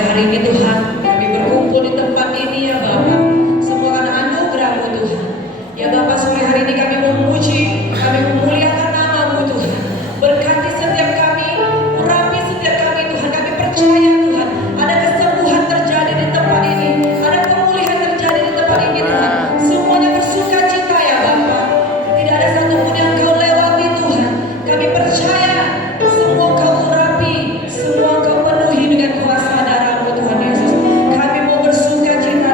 hari ini Tuhan, kami berkumpul di tempat ini ya Bapak. Semua karena anugerah-Mu Tuhan. Ya Bapak, sore hari ini kami memuji, kami memuliakan nama-Mu Tuhan. Berkati setiap kami, urapi setiap kami Tuhan. Kami percaya Tuhan, ada kesembuhan terjadi di tempat ini, ada pemulihan terjadi di tempat ini Tuhan. Semuanya bersuka cita ya Bapak. Tidak ada satupun yang Kau lewati Tuhan. Kami percaya semua Kau urapi, semua Kau penuhi dengan kuasa darah-Mu Tuhan Yesus. Kami mau bersuka cita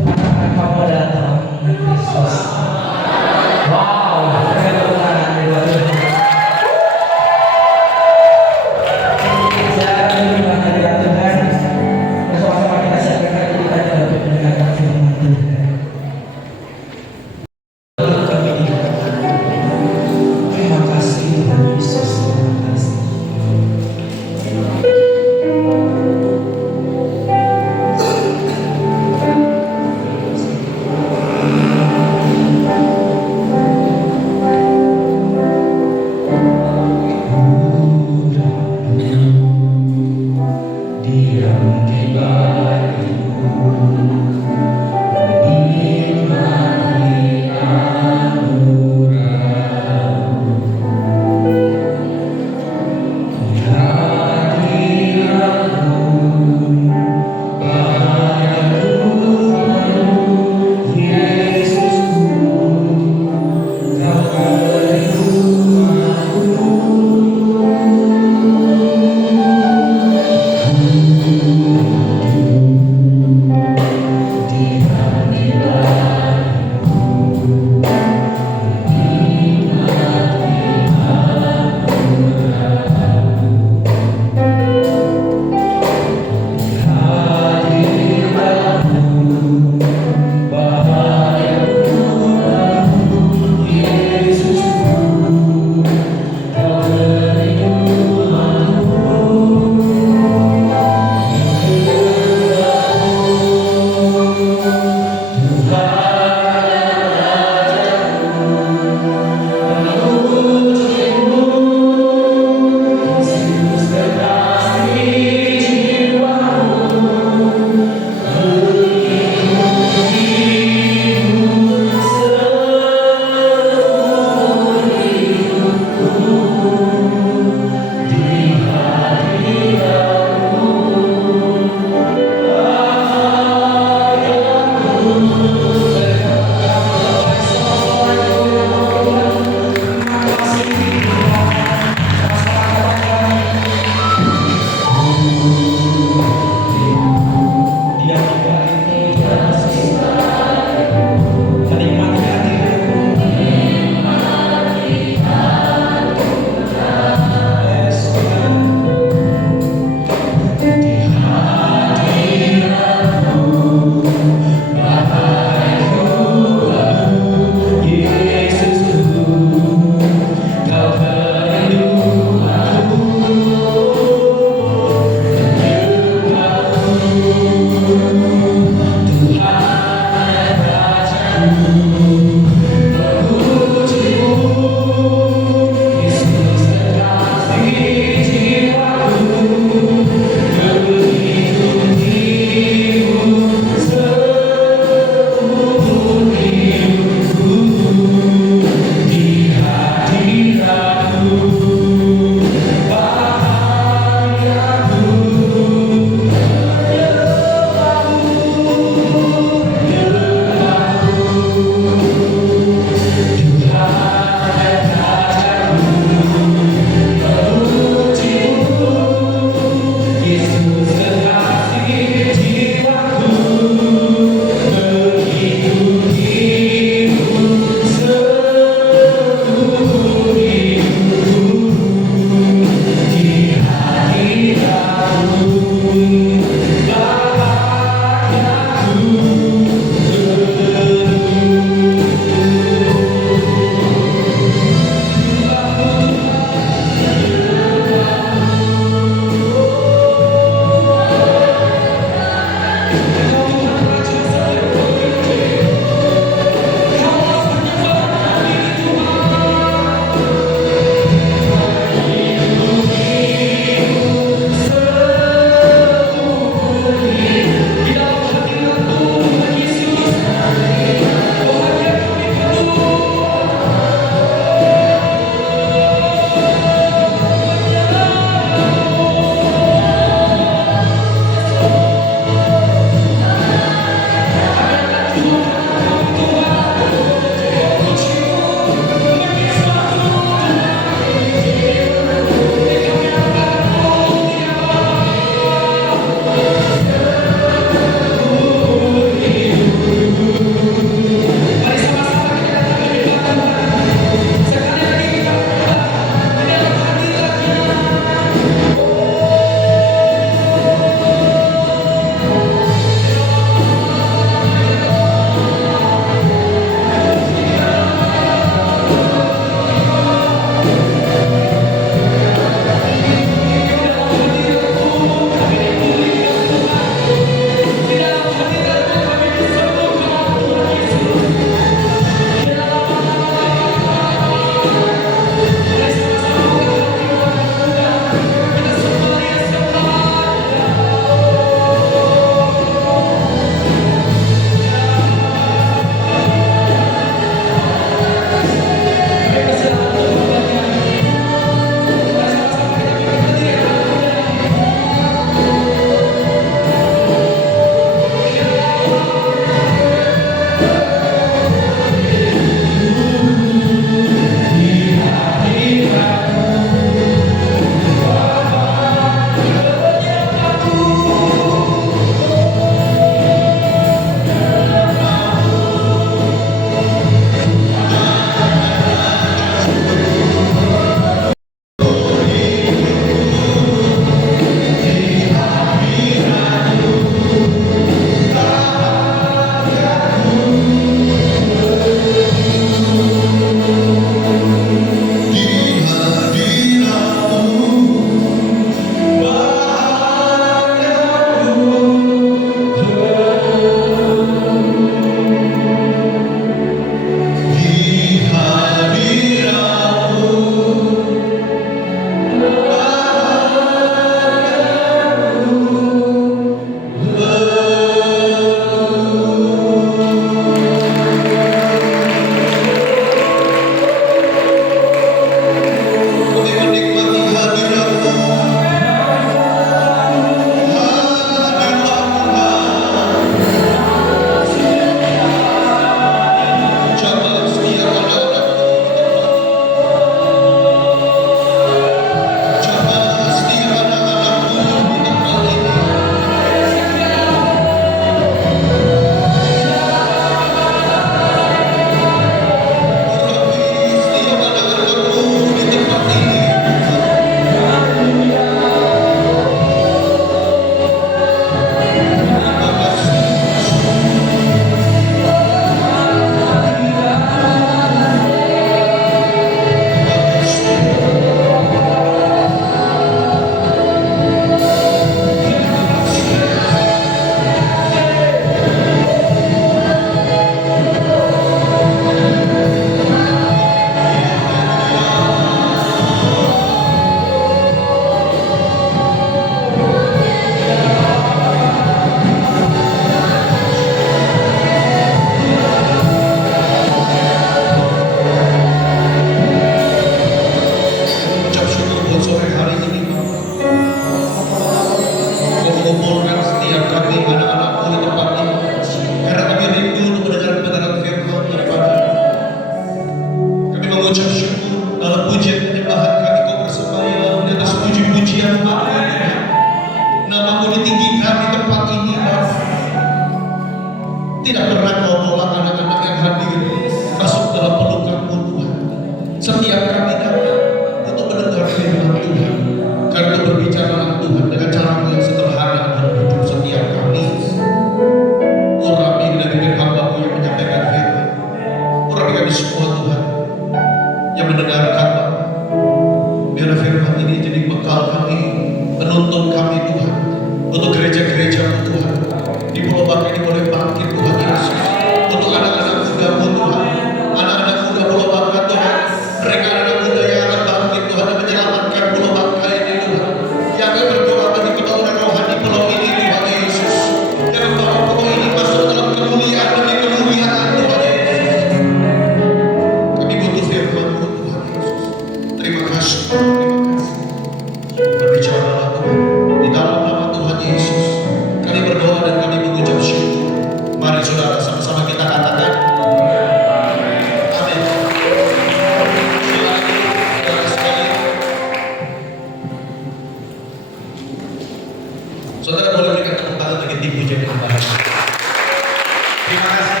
kasih.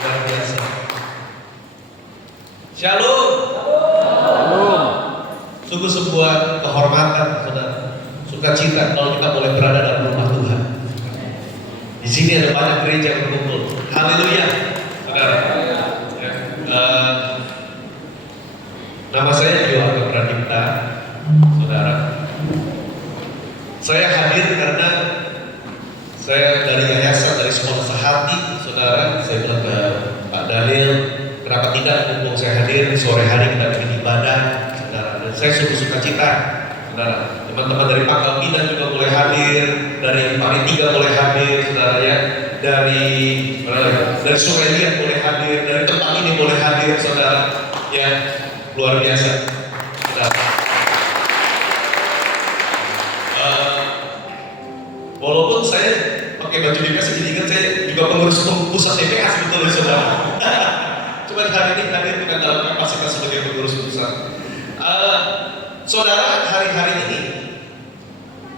Luar biasa. Shalom. Sungguh sebuah kehormatan, saudara. Sukacita kalau kita boleh berada dalam rumah Tuhan. Di sini ada banyak gereja berkumpul. Haleluya, saudara. Ya, nama saya Yohanes Pradipta, saudara. Saya hadir karena saya dari yayasan, dari sekolah sehati, saudara. Saya bilang ke Pak Daniel, kenapa tidak mumpung saya hadir sore hari kita bikin ibadah. Saya sungguh sukacita, saudara. Teman-teman dari Pangkal Pinang juga boleh hadir, dari Pari Tiga boleh hadir, saudara ya. Dari Sungai Liat boleh hadir, dari tempat ini boleh hadir, saudara. Ya, luar biasa, saudara. Walaupun saya pakai baju DPA, saya jadi ingat saya juga pengurus pusat DPA sebetulnya, saudara. Cuma hari ini hadir bukan dalam kapasitas sebagai pengurus pusat. Saudara, hari-hari ini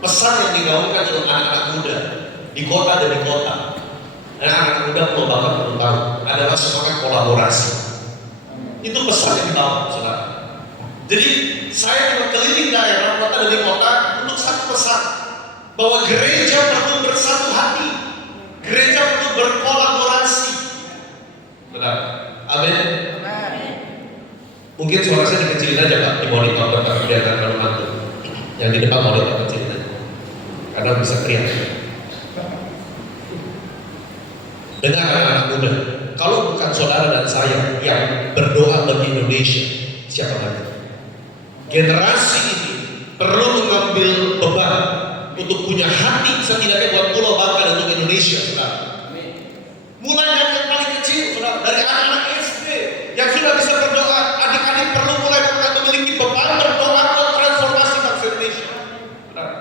pesan yang digaungkan untuk anak-anak muda di kota dan di kota, anak-anak muda perlu banget perlu tahu adalah semangat kolaborasi. Itu pesan yang dibawa, saudara. Jadi saya berkeliling daerah kota dan di kota untuk satu pesan, bahwa gereja perlu bersatu hati, gereja perlu berkolaborasi. Benar? Amin. Mungkin suara saya dikecilin aja Pak, di monitor Bapak kelihatan kalau mantu. Yang di depan monitor kecilin aja, karena bisa teriak. Dengar anak-anak muda, kalau bukan saudara dan saya yang berdoa bagi Indonesia, siapa lagi? Generasi ini perlu mengambil beban untuk punya hati setidaknya buat Pulau Bangka dan untuk Indonesia, saudara. Mulai dari yang paling kecil, saudara, dari anak-anak SD yang sudah bisa berdoa. Adik-adik perlu mulai memiliki beban berdoa untuk transformasi bangsa Indonesia. Saudara,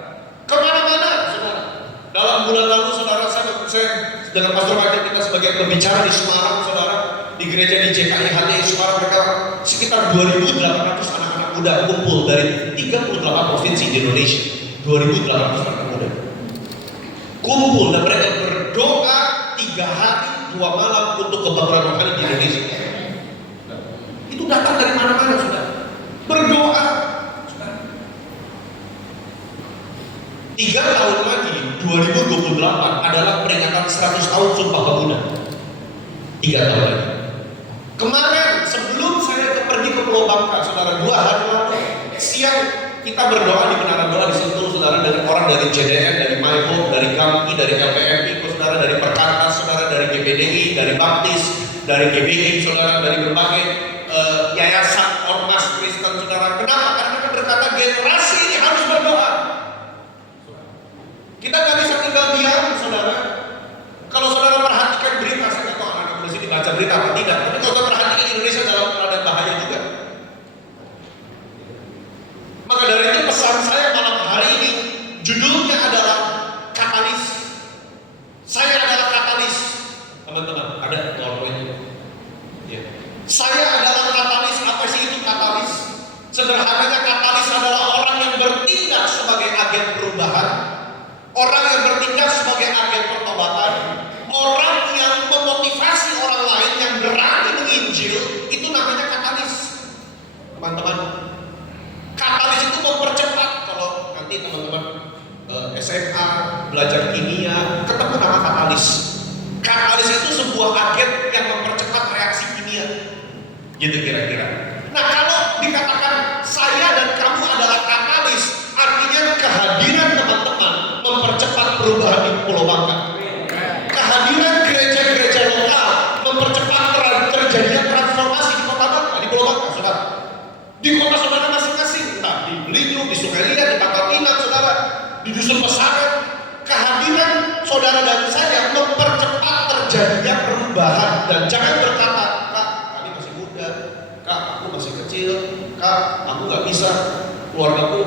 kemana-mana, saudara. Dalam bulan lalu, saudara, saya dengan Pastor Michael kita sebagai pembicara di Semarang, saudara, di gereja di JKI HTI Semarang, mereka sekitar 2.800 anak-anak muda kumpul dari 38 provinsi di Indonesia. 2.800 anak muda kumpul dan mereka berdoa 3 hari 2 malam untuk kemakmuran rohani di Indonesia. Itu datang dari mana-mana, sudah berdoa. 3 tahun lagi 2028 adalah peringatan 100 tahun Sumpah Pemuda. 3 tahun lagi. Kemarin sebelum saya pergi ke Pulau Bangka, saudara, 2 hari lalu siang kita berdoa di Menara Doa di Sentul, saudara, dengan orang dari JDN, dari MyHope, dari KAMI, dari LPMI, saudara, dari Perkantas, saudara, dari GPDI, dari Baptis, dari GBI, saudara, dari berbagai yayasan ormas Kristen, saudara. Kenapa? Karena mereka berkata generasi ini harus berdoa. Kita nggak bisa tinggal diam, saudara. Kalau saudara perhatikan berita, saya nggak tahu anak-anak di sini baca berita atau tidak, tapi kalau saudara perhatikan Indonesia dalam keadaan bahaya juga. Maka dari itu pesan saya malam hari ini judulnya adalah katalis. Saya adalah katalis, teman-teman. Ada PowerPoint-nya. Ya. Saya adalah katalis. Apa sih itu katalis? Sederhananya katalis adalah orang yang bertindak sebagai agen perubahan, orang yang bertindak sebagai agen pertobatan, orang yang memotivasi orang lain yang berani menginjil. Itu namanya katalis, teman-teman. Katalis itu mempercepat. Kalau nanti teman-teman SMA belajar kimia, ketemu nama katalis. Katalis itu sebuah agen yang mempercepat reaksi kimia, gitu kira-kira. Nah, kalau dikatakan saya dan kamu adalah katalis, artinya kehadiran teman-teman mempercepat perubahan di Pulau Bangka. Kehadiran gereja-gereja lokal mempercepat terjadinya transformasi di Kota Bangka, di Pulau Bangka, saudara. Di kota saudara masing-masing, entah di Belitung, di Sungai Liat, di Pangkal Pinang, saudara, di Dusun Pesangan, kehadiran saudara dan saya mempercepat terjadinya perubahan. Dan jangan berkata, Kak, kami masih muda, Kak, aku masih kecil, Kak, aku nggak bisa, keluargaku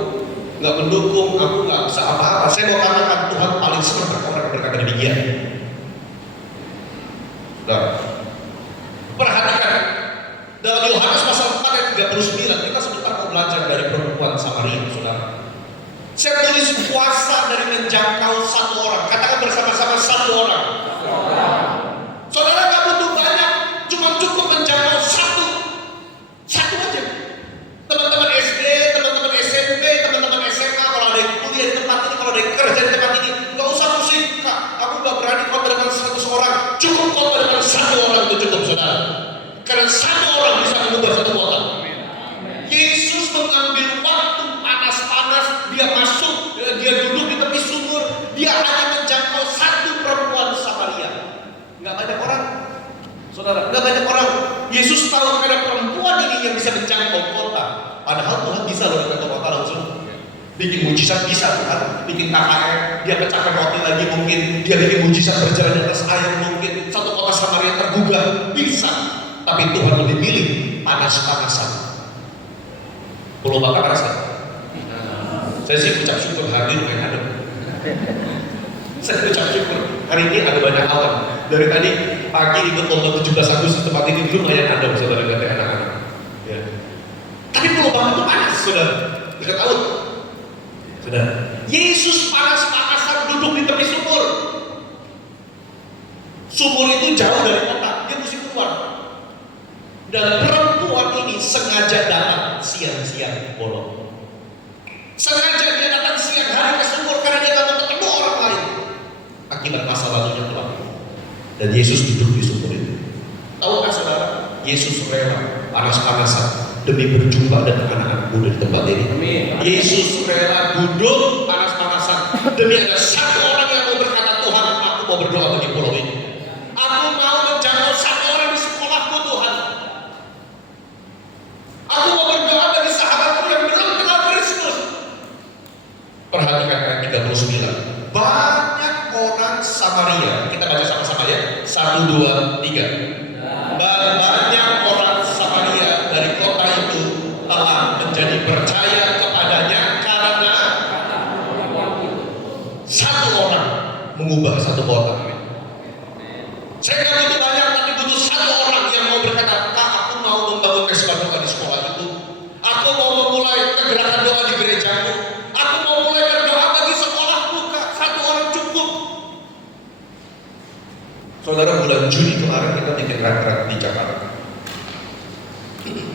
nggak mendukung, aku nggak bisa apa-apa. Saya mau katakan Tuhan paling senang orang berkata demikian. Nah, perhatikan dalam Yohanes pasal 4 ayat 39, kita sebentar mau belajar dari perempuan Samaria, saudara. Saya tulis kuasa dari menjangkau satu orang. Katakan bersama-sama satu orang. Saudara, Saudara, nggak banyak orang. Yesus tahu karena perempuan ini yang bisa menjangkau kota. Padahal Tuhan bisa loh menjangkau kota langsung. Bikin mujizat bisa Tuhan. Bikin KKR, dia pecahkan roti lagi mungkin. Dia bikin mujizat berjalan di atas air mungkin. Satu kota Samaria tergugah, bisa. Tapi Tuhan lebih milih panas-panasan. Pulau bakar panas kan? Saya sih ucap syukur hari ini ada. Saya ucap syukur hari ini ada banyak awan. Dari tadi pagi ikut lomba 17 Agustus tempat ini belum banyak adem, saudara kata anak-anak. Ya. Tapi Pulau Bakar itu panas, saudara. Dekat laut. Saudara. Yesus panas-panasan duduk di tepi sumur. Sumur itu jauh dari kota, dia mesti keluar. Dan perempuan ini sengaja datang siang-siang bolong. Sengaja dia datang siang hari ke sumur karena dia nggak mau ketemu orang lain. Akibat masa lalunya telah. Dan Yesus duduk di sumur itu. Tahukah saudara? Yesus rela panas-panasan demi berjumpa dengan anak-anak muda di tempat ini. Yesus rela duduk panas-panasan demi ada satu orang yang mau berkata, Tuhan, aku mau berdoa bagi pulau ini. Aku mau menjangkau satu orang di sekolahku, Tuhan. Aku mau berdoa bagi sahabatku yang belum kenal Kristus. Perhatikan ayat 39. Banyak orang Samaria. Kita baca sama-sama ya. 1, 2, 3. Banyak orang Samaria dari kota itu telah menjadi percaya kepadanya karena satu orang mengubah satu kota. Saya nggak butuh banyak, tapi butuh satu orang yang mau berkata, Kak, aku mau membangun kesempatan doa di sekolah itu. Aku mau memulai kegerakan doa di gerejaku. Aku mau mulai berdoa bagi sekolahku, Kak. Satu orang cukup. Saudara, bulan Juni kemarin kita bikin rak-rak di Jakarta.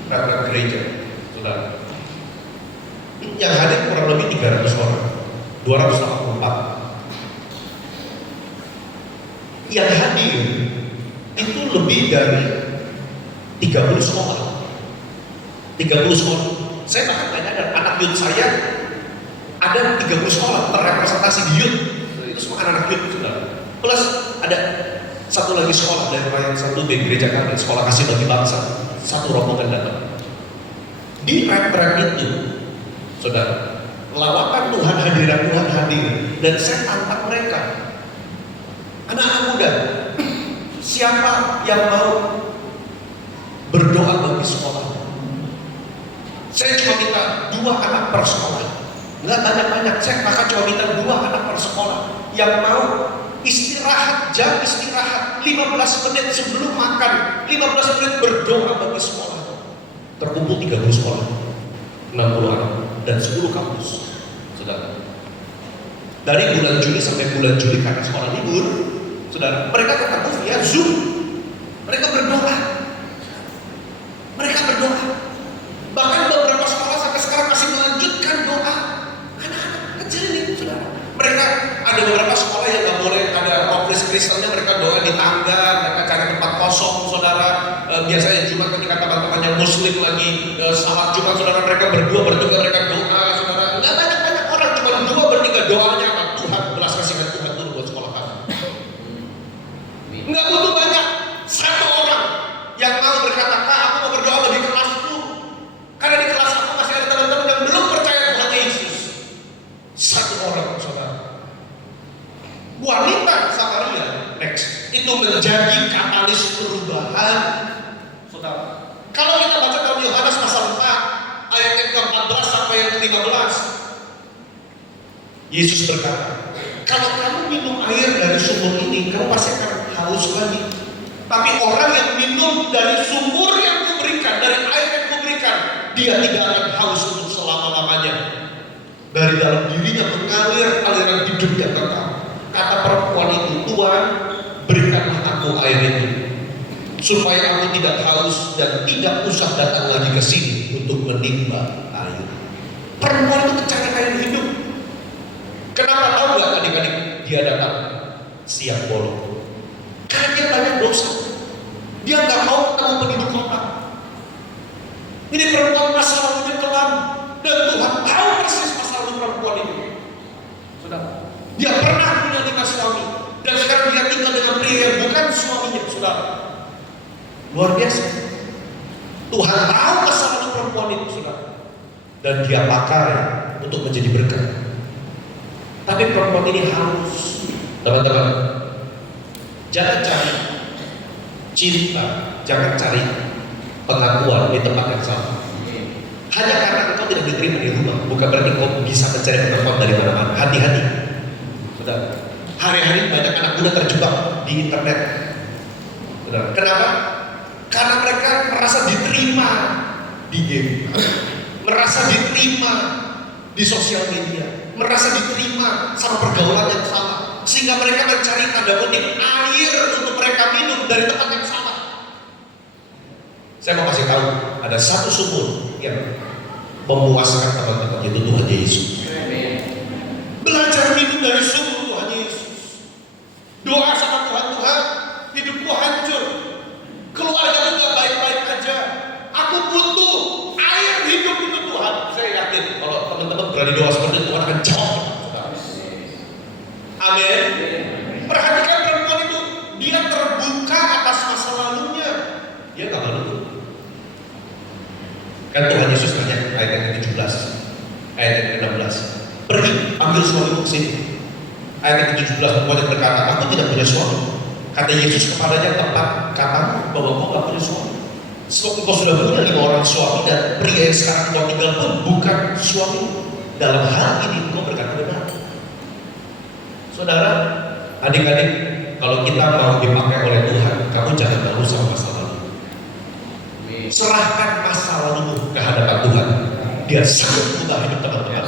Rak-rak gereja, saudara. Yang hadir kurang lebih 300 orang. 284. Yang hadir itu lebih dari 30 sekolah. 30 sekolah. Saya bahkan tanya ada anak youth saya, ada 30 sekolah terrepresentasi di youth. Itu semua anak-anak youth, saudara. Plus ada satu lagi sekolah dari yang satu di gereja kami, sekolah kasih bagi bangsa. Satu rombongan datang. Di rem-rem itu, saudara, lawakan Tuhan, hadiran Tuhan hadir. Dan saya tantang mereka. Anak-anak muda, siapa yang mau berdoa bagi sekolah? Saya cuma minta 2 anak per sekolah. Nggak banyak-banyak, saya bahkan cuma minta 2 anak per sekolah yang mau istirahat, jam istirahat 15 menit sebelum makan, 15 menit berdoa bagi sekolah. Terkumpul 30 sekolah, 60 anak dan 10 kampus. Saudara, dari bulan Juni sampai bulan Juli karena sekolah libur, saudara, mereka ketemu via Zoom. Mereka berdoa. Mereka berdoa. Bahkan beberapa sekolah sampai sekarang masih melanjutkan doa. Anak-anak kecil ini, saudara. Mereka ada beberapa sekolah yang nggak boleh ada office Kristennya, mereka doa di tangga, mereka cari tempat kosong, saudara. Biasanya Jumat ketika teman-teman yang Muslim lagi salat Jumat, saudara, mereka berdua bertiga, mereka doa, saudara. Nggak banyak orang, cuma 2 bertiga doanya apa? Tuhan, belas kasihan Tuhan dulu buat sekolah kami. Nggak butuh banyak, satu orang yang mau berkata, Kak, aku mau berdoa bagi kelasku. Karena di kelas aku masih ada teman-teman yang belum percaya Tuhan Yesus. Satu orang, saudara. Wanita Samaria, next, itu menjadi katalis perubahan, saudara. Kalau kita baca dalam Yohanes pasal 4, ayat yang ke-14 sampai yang ke-15, Yesus berkata, kalau kamu minum air dari sumur ini, kamu pasti akan haus lagi. Tapi orang yang minum dari sumur yang kuberikan, dari air yang kuberikan, dia tidak akan haus untuk selama-lamanya. Dari dalam dirinya mengalir aliran hidup yang kekal. Kata perempuan itu, Tuhan, berikanlah aku air itu, supaya aku tidak haus dan tidak usah datang lagi ke sini untuk menimba air. Perempuan itu mencari air hidup. Kenapa tahu nggak adik-adik? Dia datang siang bolong. Karena dia banyak dosa. Dia nggak mau ketemu penduduk kota. Ini perempuan masa lalunya kelam, dan Tuhan tahu persis masa lalu perempuan ini. Saudara, dia pernah punya 5 suami, dan sekarang dia tinggal dengan pria yang bukan suaminya, saudara. Luar biasa. Tuhan tahu masa lalu perempuan itu, saudara, dan dia pakai untuk menjadi berkat. Tapi perempuan ini harus, teman-teman, jangan cari cinta, jangan cari pengakuan di tempat yang salah. Hanya karena engkau tidak diterima di rumah, bukan berarti engkau bisa mencari pengakuan dari mana-mana. Hati-hati. Saudara, hari-hari banyak anak muda terjebak di internet. Saudara, kenapa? Karena mereka merasa diterima di game, merasa diterima di sosial media, merasa diterima sama pergaulan yang salah, sehingga mereka mencari tanda kutip air untuk mereka minum dari tempat yang salah. Saya mau kasih tahu, ada satu sumur yang memuaskan teman-teman, yaitu Tuhan Yesus. Belajar minum dari sumur Tuhan Yesus. Doa sama Tuhan, Tuhan, hidupku hancur, keluargaku gak baik-baik aja, aku butuh air hidup itu Tuhan. Saya yakin kalau teman-teman berani doa seperti itu, Tuhan akan jawab. Amin. Perhatikan perempuan itu, dia terbuka atas masa lalunya. Dia gak malu tuh. Kan Tuhan Yesus nanya, ayat yang ke-17, ayat yang ke-16, pergi, ambil suamimu ke sini. Ayat yang ke-17, perempuan berkata, aku tidak punya suami. Kata Yesus kepadanya, tepat katamu bahwa kau gak punya suami. Sebab kau sudah punya 5 orang suami, dan pria yang sekarang kau tinggal pun bukan suami. Dalam hal ini kau berkata benar. Saudara, adik-adik, kalau kita mau dipakai oleh Tuhan, kamu jangan malu sama masa lalu. Serahkan masa lalu ke hadapan Tuhan. Dia sanggup mengubah hidup teman-teman.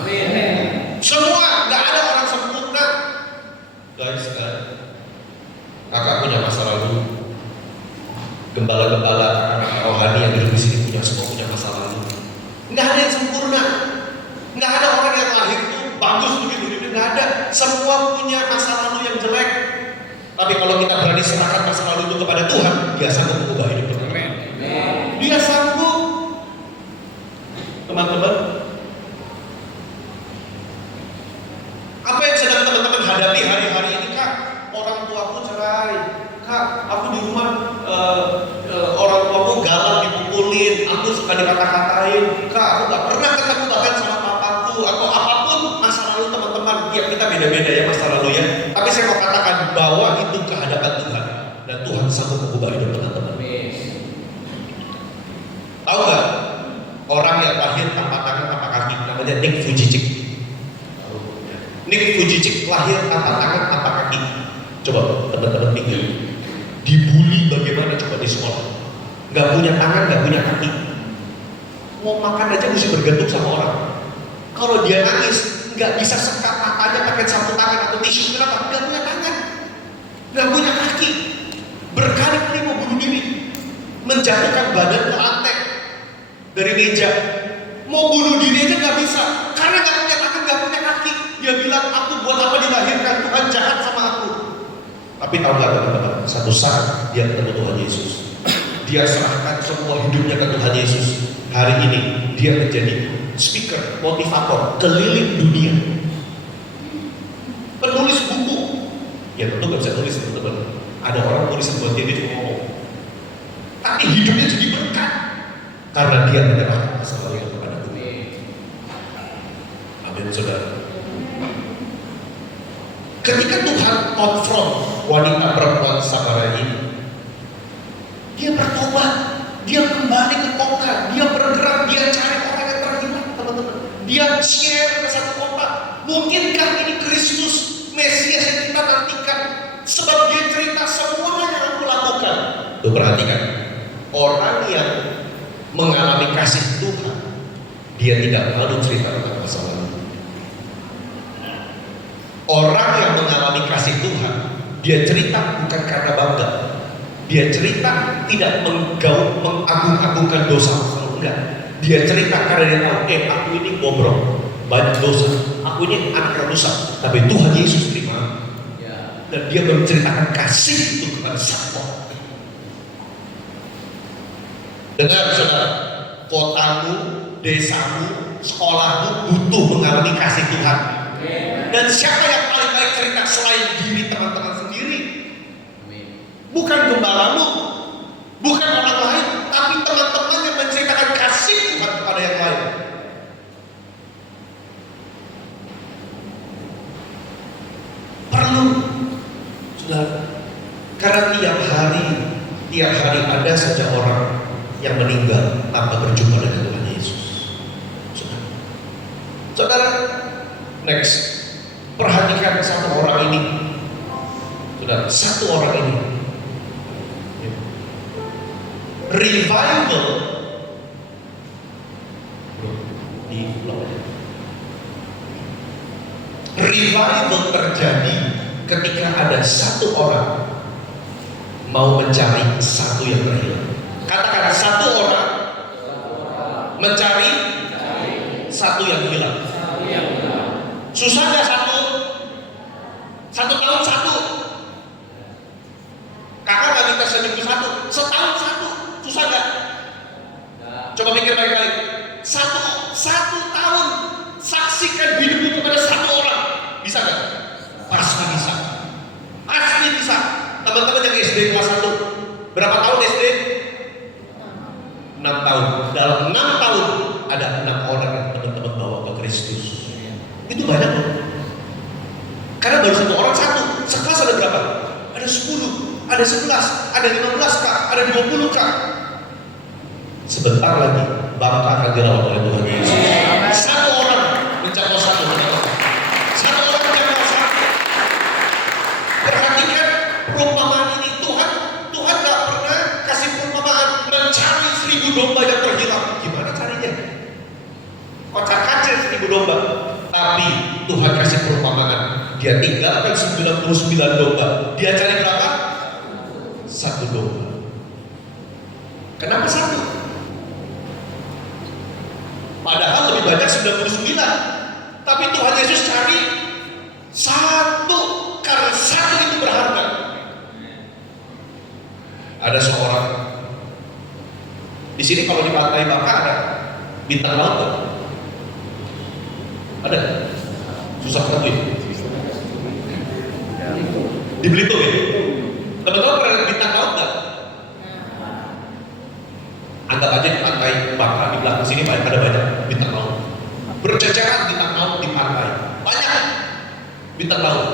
Semua, gak ada orang sempurna. Guys, kakak punya masa lalu. Gembala-gembala anak rohani yang duduk di sini semua punya masa lalu. Gak ada yang sempurna. Gak ada orang yang lahir itu bagus begitu, gak ada. Semua punya masa lalu yang jelek. Tapi kalau kita berani serahkan masa lalu itu kepada Tuhan, Dia sanggup mengubah hidup kita. Dia sanggup. Teman-teman, apa yang sedang teman-teman hadapi hari-hari ini? Kak, orang tuaku cerai. Kak, aku di rumah orang tuaku galak, dipukulin, aku suka dikata-katain. Kak, aku gak pernah ketemu bahkan sama papaku, atau apapun masa lalu teman-teman. Ya, kita beda-beda ya masa lalu ya. Tapi saya mau katakan bahwa itu ke hadapan Tuhan, dan Tuhan sanggup mengubah hidup teman-teman. Tahu gak? Orang yang lahir tanpa tangan, tanpa kaki, namanya Nick Vujicic. Nick Vujicic lahir tanpa tangan, tanpa kaki. Coba teman-teman pikir, dibully bagaimana coba di sekolah? Gak punya tangan, gak punya kaki. Mau makan aja mesti bergantung sama orang. Kalau dia nangis, gak bisa sekat matanya pakai sapu tangan atau tisu. Kenapa? Gak punya tangan, gak punya kaki. Berkali-kali mau bunuh diri, menjatuhkan badan ke lantai dari meja. Mau bunuh diri aja gak bisa, karena gak punya tangan, gak punya kaki. Dia bilang, aku buat apa dilahirkan, Tuhan jahat sama aku. Tapi tahu gak teman-teman, satu saat dia ketemu Tuhan Yesus. Dia serahkan semua hidupnya ke Tuhan Yesus. Hari ini dia menjadi speaker, motivator keliling dunia, penulis buku. Ya tentu gak bisa tulis teman-teman. Ada orang tulis buat dia cuma ngomong, tapi hidupnya jadi berkat karena dia menyerahkan masa lalu kepada Tuhan. Amin, saudara. Ketika Tuhan konfront wanita perempuan Samaria ini, dia bertobat, dia kembali ke kota, dia bergerak, dia cari orang yang terhilang, teman-teman. Dia share ke satu kota. Mungkinkah ini Kristus, Mesias yang kita nantikan? Sebab dia cerita semua yang aku lakukan. Tuh perhatikan, orang yang mengalami kasih Tuhan, dia tidak malu cerita tentang masa lalu. Orang yang mengalami kasih Tuhan, dia cerita bukan karena bangga. Dia cerita tidak mengagung-agungkan dosa masa lalu, enggak. Dia cerita karena dia tahu, aku ini bobrok, banyak dosa, aku ini anak yang rusak, tapi Tuhan Yesus terima. Dan dia menceritakan kasih itu kepada sang orang. Dengar saudara, kotamu, desamu, sekolahmu butuh mengalami kasih Tuhan. Dan siapa yang paling baik cerita selain diri teman-teman sendiri? Bukan gembalamu, bukan orang ada saja orang yang meninggal tanpa berjumpa dengan Tuhan Yesus. Saudara, next, perhatikan satu orang ini. Saudara, satu orang ini. Revival Revival terjadi ketika ada satu orang mau mencari satu yang terhilang. Katakan, satu orang mencari satu yang hilang. Susah nggak satu? Satu tahun satu. Kakak nggak minta seminggu satu, setahun satu. Susah nggak? Coba pikir baik-baik. Satu tahun saksikan hidupmu kepada satu orang. Bisa nggak? Pasti bisa. Pasti bisa. Teman-teman yang SD kelas 1, berapa tahun SD? 6 tahun. Dalam 6 tahun ada 6 orang yang teman-teman bawa ke Kristus. Itu banyak loh. Karena baru satu orang satu. Sekelas ada berapa? Ada 10, ada 11, ada 15 kak, ada 20 kak. Sebentar lagi bangsa akan dilawan oleh Tuhan Yesus. Satu orang mencapai satu. Satu orang mencapai satu. Perhatikan perumpamaan ini. Tuhan gak pernah kasih perumpamaan mencari 1000 domba yang terhilang. Gimana carinya? Kocar-kacir 1000 domba. Tapi Tuhan kasih perumpamaan. Dia tinggalkan 99 domba. Dia cari berapa? 1 domba. Kenapa 1? Padahal lebih banyak 99. Tapi Tuhan Yesus cari 1 karena 1 itu berharga. Ada seorang di sini, kalau di Pantai Baka ada bintang laut kan? Ada? Susah banget ya? Di Belitung ya? Teman-teman pernah lihat bintang laut nggak? Anggap aja di Pantai Baka, di belakang sini ada banyak bintang laut. Berceceran bintang laut di pantai. Banyak bintang laut.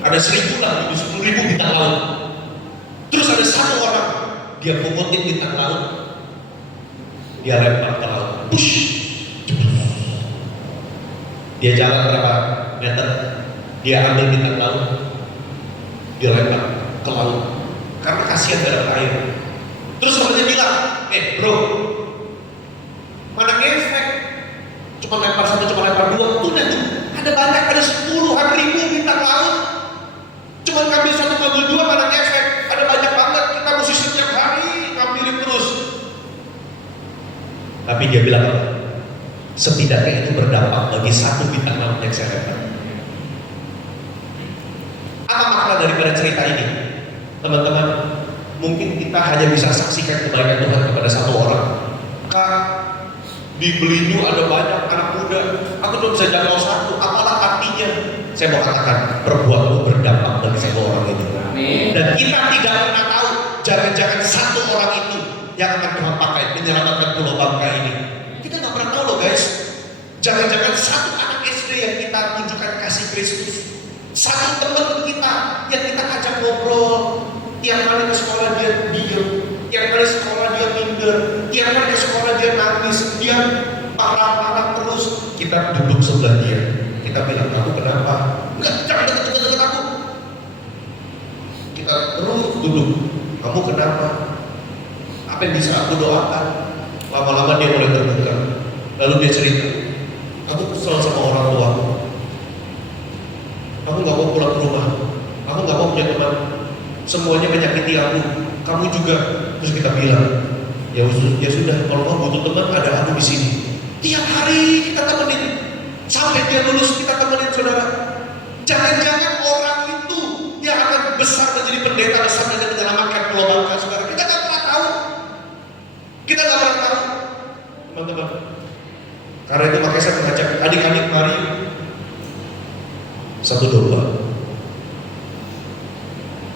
Ada 1000 lah, 10.000 bintang laut. Terus ada satu orang, dia pungutin bintang laut, dia lempar ke laut. Push. Dia jalan berapa meter, dia ambil bintang laut, dia lempar ke laut. Karena kasihan dalam air. Terus temannya bilang, bro, mana ngefek? Cuma lempar 1, cuma lempar 2. Tuh ada banyak, ada 10-an ribu bintang laut. Cuma ngambil 1, ngambil 2, mana ngefek? Ada banyak banget, kita mesti setiap hari ngambilin terus. Tapi dia bilang apa? Setidaknya itu berdampak bagi 1 bintang laut yang saya lempar. Apa makna daripada cerita ini? Teman-teman, mungkin kita hanya bisa saksikan kebaikan Tuhan kepada 1 orang. Kak, di Belinyu ada banyak anak muda, aku cuma bisa jangkau 1, apalah artinya? Saya mau katakan, perbuatanmu berdampak bagi 1 orang itu. Dan kita tidak pernah tahu, jangan-jangan 1 orang itu yang akan Tuhan pakai menyelamatkan Pulau Bangka ini. Kita nggak pernah tahu loh guys. Jangan-jangan 1 anak SD yang kita tunjukkan kasih Kristus, 1 teman kita yang kita ajak ngobrol, tiap kali ke sekolah dia diam, tiap kali sekolah dia minder, tiap kali ke sekolah dia nangis, dia parah-parah terus. Kita duduk sebelah dia, kita bilang, kamu kenapa? Enggak, jangan deket-deket aku. Kita terus duduk, kamu kenapa? Apa yang bisa aku doakan? Lama-lama dia mulai terbuka. Lalu dia cerita, aku kesel sama orang tua. Aku nggak mau pulang ke rumah. Aku nggak mau punya teman. Semuanya menyakiti aku. Kamu juga. Terus kita bilang, ya sudah. Kalau kamu butuh teman, ada aku di sini. Tiap hari kita temenin. Sampai dia lulus kita temenin, saudara. Jangan-jangan orang itu yang akan besar menjadi pendeta besar dan menyelamatkan Pulau Bangka, saudara. Kita nggak pernah tahu. Kita nggak pernah tahu, teman-teman. Karena itu makanya saya mengajak adik-adik, mari 1 domba.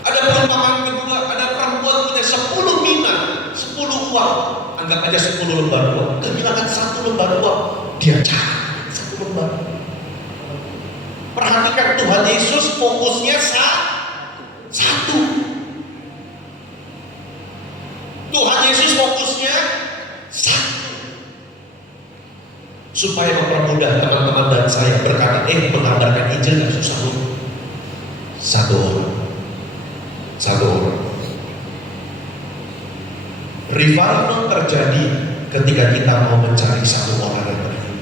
Ada perumpamaan kedua, ada perempuan punya 10 mina, 10 uang. Anggap aja 10 lembar uang. Kehilangan 1 lembar uang, dia cari 1 lembar. Perhatikan, Tuhan Yesus fokusnya 1. Tuhan Yesus fokusnya satu, supaya mempermudah teman-teman dan saya berkata, mengabarkan Injil gak susah loh. Satu orang. Revival terjadi ketika kita mau mencari satu orang yang beriman.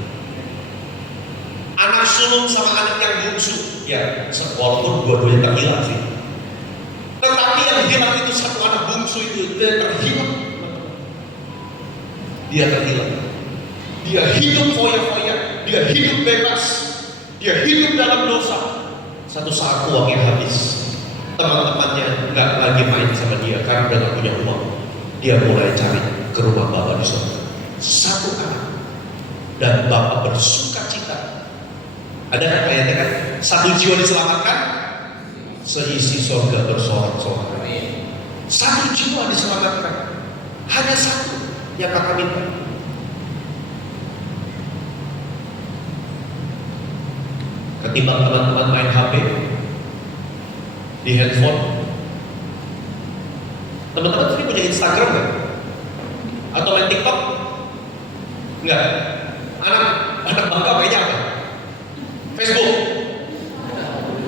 Anak sulung sama anak yang bungsu, ya walaupun dua-duanya tak hilang sih. Tetapi yang hilang itu satu anak bungsu itu, dia terhilang. Dia hidup foya-foya, dia hidup bebas, dia hidup dalam dosa. Satu saat uangnya habis, teman-temannya nggak lagi main sama dia karena udah nggak punya uang. Dia mulai cari ke rumah Bapa di surga. Satu anak, dan Bapa bersuka cita. Ada kan ayatnya kan? Satu jiwa diselamatkan, seisi surga bersorak-sorak. Satu jiwa diselamatkan, hanya satu yang Kakak minta. Ketimbang teman-teman main HP di handphone. Teman-teman sini punya Instagram nggak? Atau main TikTok? Enggak. Anak bangga kayaknya apa? Facebook.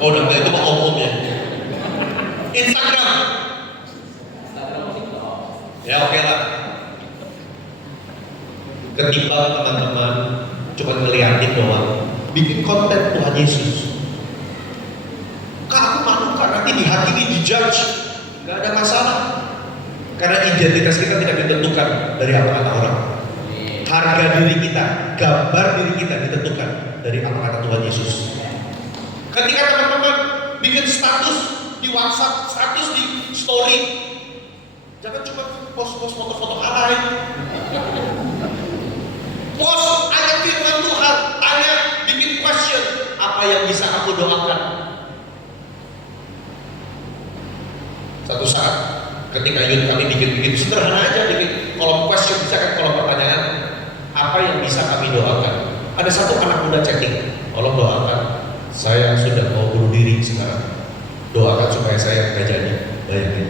Oh, udah itu mah om-omnya. Instagram. Ya oke lah. Ketimbang teman-teman cuma ngeliatin doang, bikin konten Tuhan Yesus. Kak, aku malu Kak, nanti di hati ini dijudge. Gak ada masalah. Karena identitas kita tidak ditentukan dari apa kata orang. Harga diri kita, gambar diri kita ditentukan dari apa kata Tuhan Yesus. Ketika teman-teman bikin status di WhatsApp, status di story, jangan cuma post foto-foto alay. Post ayat firman Tuhan, ayat bikin question, apa yang bisa aku doakan. Satu saat ketika youth kami bikin sederhana aja, bikin kolom question, bisa kan kolom pertanyaan, apa yang bisa kami doakan. Ada satu anak muda chatting, tolong doakan, saya sudah mau bunuh diri sekarang, doakan supaya saya nggak jadi. Bayangin,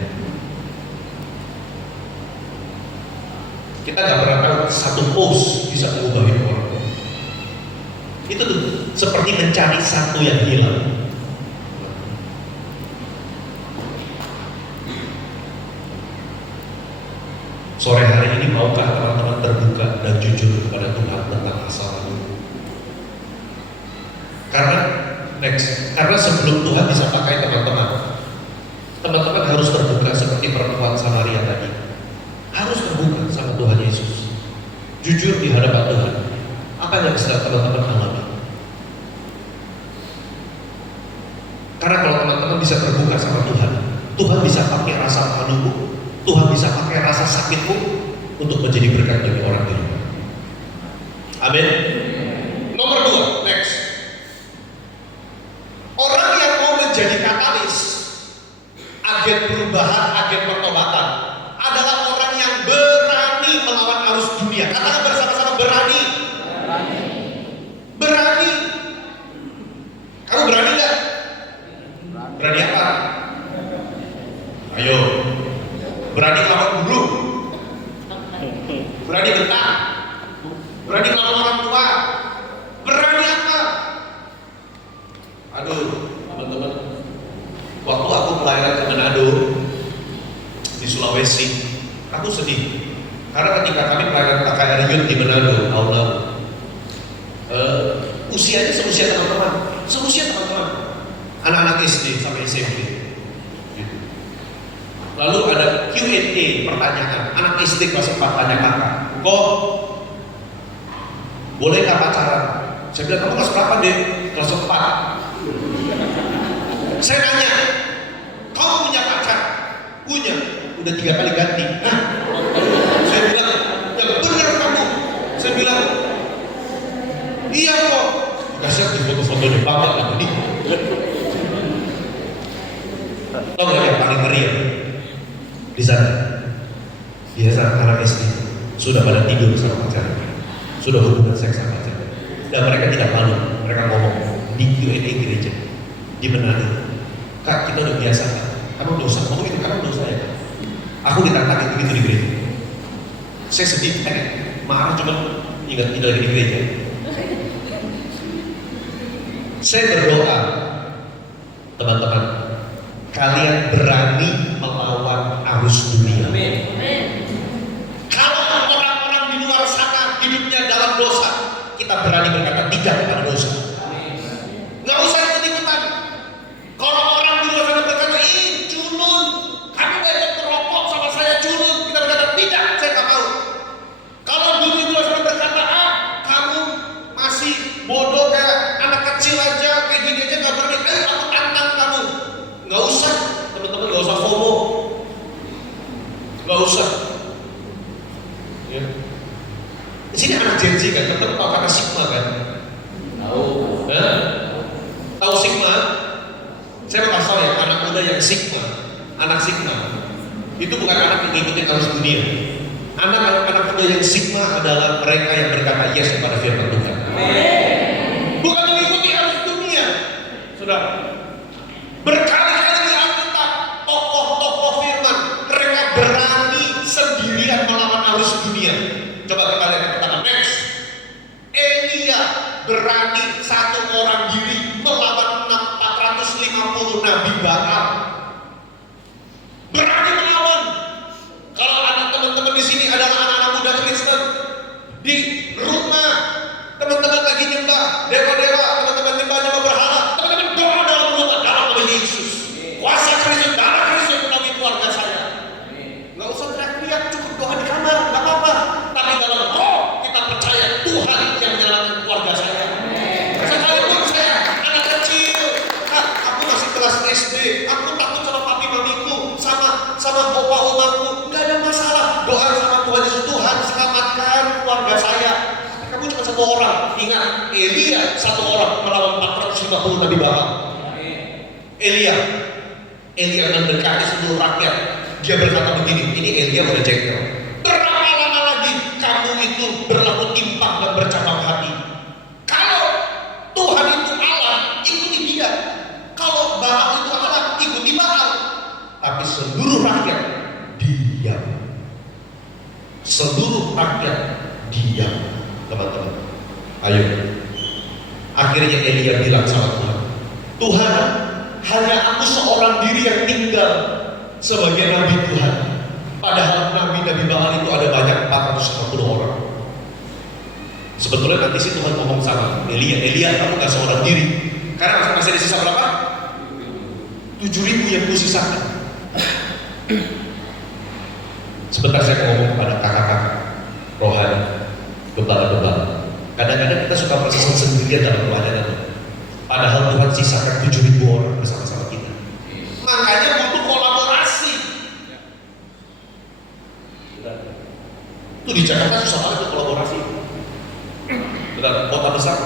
kita nggak pernah tahu satu post bisa mengubah hidup orang. Itu tuh seperti mencari satu yang hilang. Sore hari ini maukah teman-teman terbuka dan jujur kepada Tuhan tentang masa lalu? Karena sebelum Tuhan bisa pakai teman-teman harus terbuka seperti perempuan Samaria tadi. Harus terbuka sama Tuhan Yesus. Jujur di hadapan Tuhan. Apa yang bisa teman-teman alami? Karena kalau teman-teman bisa terbuka sama Tuhan, Tuhan bisa pakai rasa malumu, Tuhan bisa pakai rasa sakitmu untuk menjadi berkat bagi orang di rumah. Amin. Nomor 2, next. Orang yang mau menjadi katalis, agen perubahan, agen pertobatan, adalah orang yang berani melawan arus dunia. Katakan bersama-sama, berani. Berani. Kamu berani nggak? Berani apa? Ayo. Berani melawan guru, berani bentak, berani melawan orang tua, berani apa? Aduh, teman-teman, waktu aku pelayanan ke Manado di Sulawesi, aku sedih karena ketika kami pelayanan KKR Youth di Manado tahun lalu, usianya seusia teman-teman, anak-anak SD sampai SMP. Lalu ada Q&A, pertanyaan. Anak SD kelas 4 tanya kakak, kok boleh gak pacaran? Saya bilang, kamu kelas berapa deh? Kelas 4. Saya nanya, kamu punya pacar? Punya. Udah 3 kali ganti. Nah, saya bilang, yang benar kamu. Saya bilang, iya kok. Dikasih di foto-fotonya banget lah ini. Tahu gak yang paling ngeri ya? Di sana, biasa anak SD sudah pada tidur sama pacarnya, sudah hubungan seks sama pacarnya, dan mereka tidak malu. Mereka ngomong di Q&A gereja di Manado, Kak, kita udah biasa Kak, kamu dosa, kamu itu kamu dosa ya. Aku ditantangin begitu di gereja. Saya sedih, marah cuma ingat kita lagi di gereja. Saya berdoa, teman-teman, kalian berani melawan arus dunia. Kalau orang-orang di luar sana hidupnya dalam dosa, kita berani berkata tidak kepada dosa. Nggak usah ikut-ikutan. Kalau orang di luar sana berkata, culun, kamu gak ikut merokok sama saya culun, kita berkata tidak, saya nggak mau. Kalau di luar sana berkata, kamu masih bodoh kayak anak kecil aja, kayak gini aja nggak berani, aku tantang kamu. Nggak usah, teman-teman, nggak usah FOMO, nggak usah. Ya. Di sini anak Gen Z kan, teman-teman tahu kata Sigma kan? Tahu. Tahu Sigma? Saya mau kasih ya, anak muda yang Sigma, anak Sigma itu bukan anak yang ngikutin arus dunia. Anak muda yang Sigma adalah mereka yang berkata yes kepada firman Tuhan. Bukan mengikuti arus dunia, saudara. Berkali-kali di Alkitab, tokoh-tokoh firman mereka berani sendirian melawan arus dunia. Coba kita lihat yang pertama, next. Elia berani satu orang diri melawan 450 nabi Baal. Berani melawan. Kalau anak teman-teman di sini adalah anak-anak muda Kristen, di rumah teman-teman lagi nyembah dewa-dewa, teman-teman nyembah berhala, teman-teman doa dalam rumah dalam nama Yesus. Kuasa Kristus, darah Kristus melalui keluarga saya. Nggak usah teriak-teriak, cukup doa di kamar, nggak apa-apa. Tapi dalam roh kita percaya Tuhan yang menyelamatkan keluarga saya. Sekalipun saya anak kecil, aku masih kelas SD, aku takut sama papi mamiku, sama opa omaku, nggak ada masalah. Doa sama Tuhan Yesus, Tuhan selamatkan keluarga saya. Tapi kamu cuma satu orang. Ingat, Elia satu orang melawan 450 nabi Baal. Elia mendekati seluruh rakyat. Dia berkata begini, ini Elia udah jengkel. Berapa lama lagi kamu itu berlaku timpang dan bercabang hati? Kalau Tuhan itu Allah, ikuti dia. Kalau Baal itu Allah, ikuti Baal. Tapi seluruh rakyat diam. Seluruh rakyat diam, teman-teman. Ayo. Akhirnya Elia bilang sama Tuhan, Tuhan, hanya aku seorang diri yang tinggal sebagai nabi Tuhan. Padahal nabi-nabi Baal itu ada banyak, 450 orang. Sebetulnya nanti sih Tuhan ngomong sama Elia, kamu gak seorang diri. Karena masih ada sisa berapa? 7.000 yang kusisakan. Sebentar saya ngomong kepada kakak-kakak rohani, gembala-gembala. Kadang-kadang kita suka merasa sendirian dalam pelayanan. Padahal Tuhan sisakan 7.000 orang bersama-sama kita. Makanya butuh kolaborasi. Itu di Jakarta susah banget tuh kolaborasi. Benar, kota besar